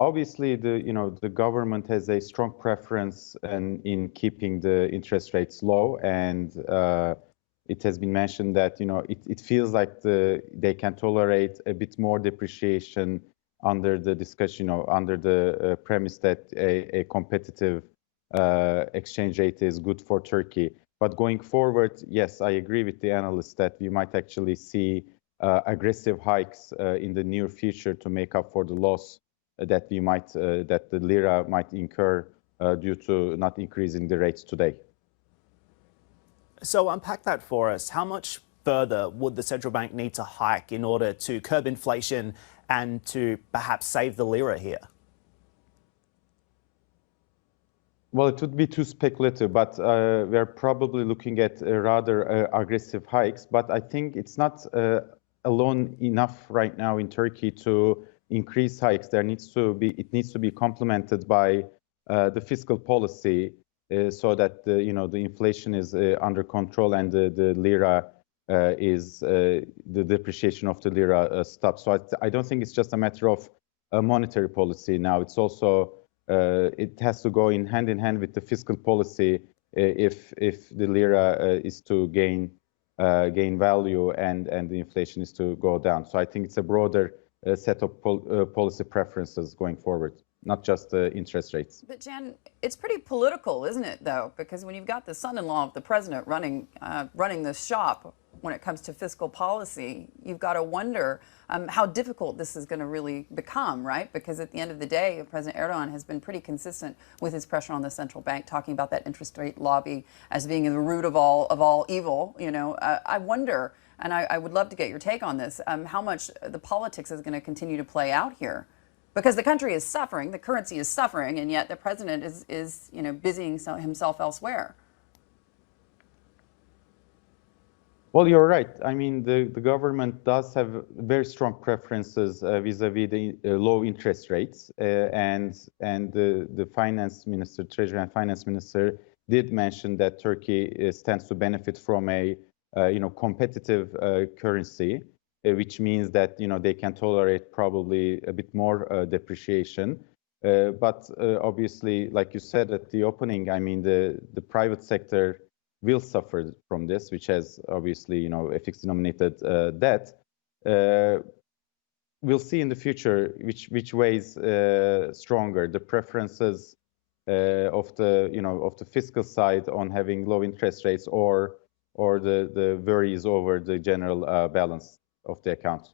Obviously, the government has a strong preference in keeping the interest rates low, and it has been mentioned that it feels like they can tolerate a bit more depreciation under the discussion, under the premise that a competitive exchange rate is good for Turkey. But going forward, yes, I agree with the analysts that we might actually see aggressive hikes in the near future to make up for the loss that that the lira might incur due to not increasing the rates today. So unpack that for us. How much further would the central bank need to hike in order to curb inflation and to perhaps save the lira here? Well, it would be too speculative, but we're probably looking at rather aggressive hikes. But I think it's not alone enough right now in Turkey to increase hikes. It needs to be complemented by the fiscal policy so that the inflation is under control and the lira the depreciation of the lira stops. So I don't think it's just a matter of monetary policy now. It's also it has to go in hand with the fiscal policy if the lira is to gain value and the inflation is to go down. So I think it's a broader set of policy preferences going forward, not just interest rates. But Jan, it's pretty political, isn't it, though? Because when you've got the son-in-law of the president running this shop when it comes to fiscal policy, you've got to wonder how difficult this is going to really become, right? Because at the end of the day, President Erdogan has been pretty consistent with his pressure on the central bank, talking about that interest rate lobby as being the root of all evil. I wonder. And I would love to get your take on this, how much the politics is going to continue to play out here. Because the country is suffering, the currency is suffering, and yet the president is busying himself elsewhere. Well, you're right. I mean, the government does have very strong preferences vis-a-vis the low interest rates, and the finance minister, treasury and finance minister, did mention that Turkey stands to benefit from a competitive currency, which means that they can tolerate probably a bit more depreciation. But obviously, like you said at the opening, I mean the private sector will suffer from this, which has obviously a fixed denominated debt. We'll see in the future which ways stronger the preferences of the fiscal side on having low interest rates or the worries over the general balance of the account.